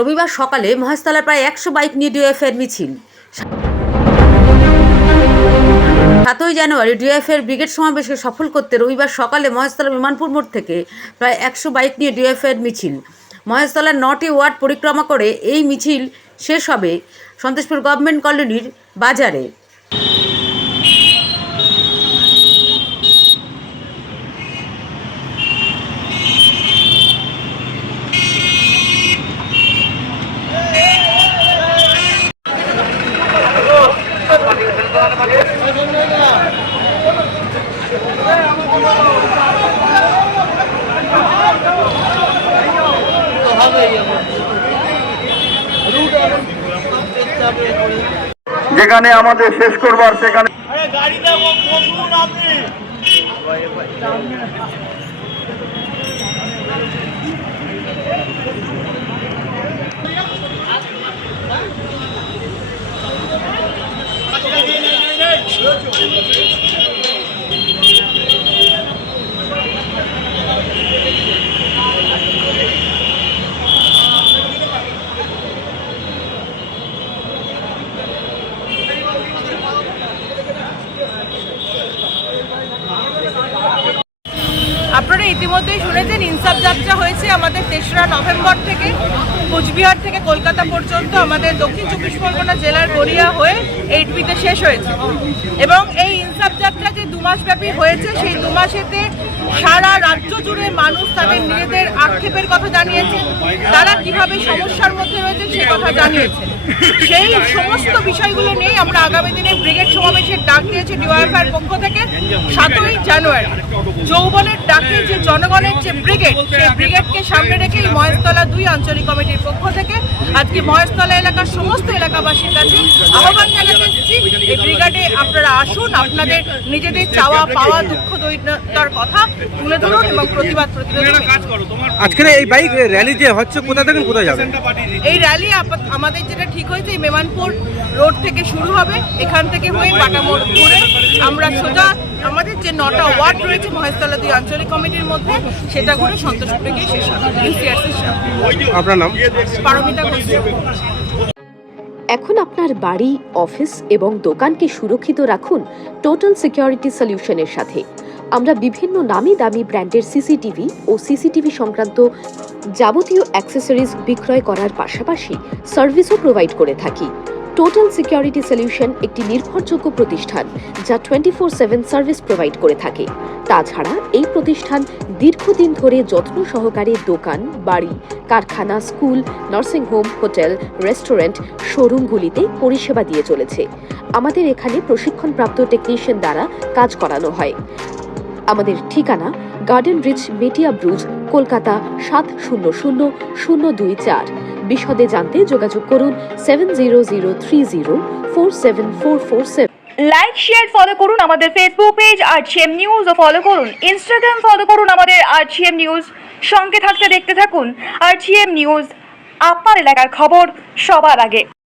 রবিবার সকালে মহেশতলায় প্রায় 100 বাইক নিয়ে ডিওএফের মিছিল। 7ই জানুয়ারি ডিওএফের ব্রিগেড সমাবেশকে সফল করতে রবিবার সকালে মহেশতলা বিমানপুর মোড় থেকে প্রায় 100 বাইক নিয়ে ডিওএফের মিছিল। মহেশতলার 9টি ওয়ার্ড পরিক্রমা করে এই মিছিল শেষ হবে সন্তোষপুর গভর্নমেন্ট কলোনির বাজারে। যেখানে আমাদের শেষ করবার সেখানে আপনারা ইতিমধ্যেই শুনেছেন ইনসাফ যাত্রা হয়েছে আমাদের 3রা নভেম্বর থেকে কোচবিহার থেকে কলকাতা পর্যন্ত আমাদের দক্ষিণ 24 পরগনা জেলার গড়িয়া হয়ে 8বিতে শেষ হয়েছে। এবং এই ইনসাফ যাত্রা যে 2 মাস ব্যাপী হয়েছে সেই 2 মাসেতে সারা রাজ্য জুড়ে মানুষ তাদের নিজেদের আক্ষেপের কথা জানিয়েছে, তারা কিভাবে সমস্যার মধ্যে রয়েছে সে কথা জানিয়েছে। সেই সমস্ত বিষয়গুলো নিয়ে আমরা আগামী দিনে ব্রিগেড সমাবেশের ডাক দিয়েছি ডিওএফআর পক্ষ থেকে। 7ই জানুয়ারি যৌবনের ডাকে যে জনগণের যে ব্রিগেড, সেই ব্রিগেডকে সামনে রেখে মহেশতলা 2 আঞ্চলিক কমিটির পক্ষ থেকে আজকে মহেশতলা এলাকার সমস্ত এলাকাবাসীর কাছে আহ্বান জানাতে এসেছি, এই ব্রিগেডে আপনারা আসুন, আপনাদের নিজেদের চাওয়া পাওয়া দুঃখ দরিদ্রতার কথা তুলে ধরুন এবং প্রতিবাদ প্রতিরোধ। আজকের এই বাইক র্যালি যে হচ্ছে কোথা থেকে কোথায় যাবে? এই র্যালি আমাদের যেটা ঠিক হয়েছে এই মেমানপুর রোড থেকে শুরু হবে, এখান থেকে হয়ে বাটামোড় ঘুরে আমরা সোজা আমাদের যে 9টা ওয়ার্ড রয়েছে মহেশতলা 2 আঞ্চলিক কমিটির মধ্যে সেটা ঘুরে সন্তোষপুরে গিয়ে শেষ হবে। আপনার নাম? পারমিতা ঘোষ। এখন আপনার বাড়ি, অফিস এবং দোকানকে সুরক্ষিত রাখুন টোটাল সিকিউরিটি সলিউশনের সাথে। আমরা বিভিন্ন নামি দামি ব্র্যান্ডের সিসিটিভি ও সিসিটিভি সংক্রান্ত যাবতীয় অ্যাক্সেসরিজ বিক্রয় করার পাশাপাশি সার্ভিসও প্রোভাইড করে থাকি। টোটাল সিকিউরিটি সলিউশন একটি নির্ভরযোগ্য প্রতিষ্ঠান যা 24/7 সার্ভিস প্রোভাইড করে থাকে। তাছাড়া এই প্রতিষ্ঠান দীর্ঘদিন ধরে যত্ন সহকারে দোকান, বাড়ি, কারখানা, স্কুল, নার্সিংহোম, হোটেল, রেস্টুরেন্ট, শোরুমগুলিতে পরিষেবা দিয়ে চলেছে। আমাদের এখানে প্রশিক্ষণপ্রাপ্ত টেকনিশিয়ান দ্বারা কাজ করানো হয়। আমাদের ঠিকানা গার্ডেন রিচ, মেটিয়া ব্রুজ, কলকাতা 700024। বিশদে জানতে যোগাযোগ করুন 7003047447। লাইক, শেয়ার, ফলো করুন আমাদের ফেসবুক পেজ আরজিএম নিউজ ও ফলো করুন ইনস্টাগ্রাম, ফলো করুন আমাদের আরজিএম নিউজ। সঙ্গে থাকতে দেখতে থাকুন আরজিএম নিউজ, আপনার এলাকার খবর সবার আগে।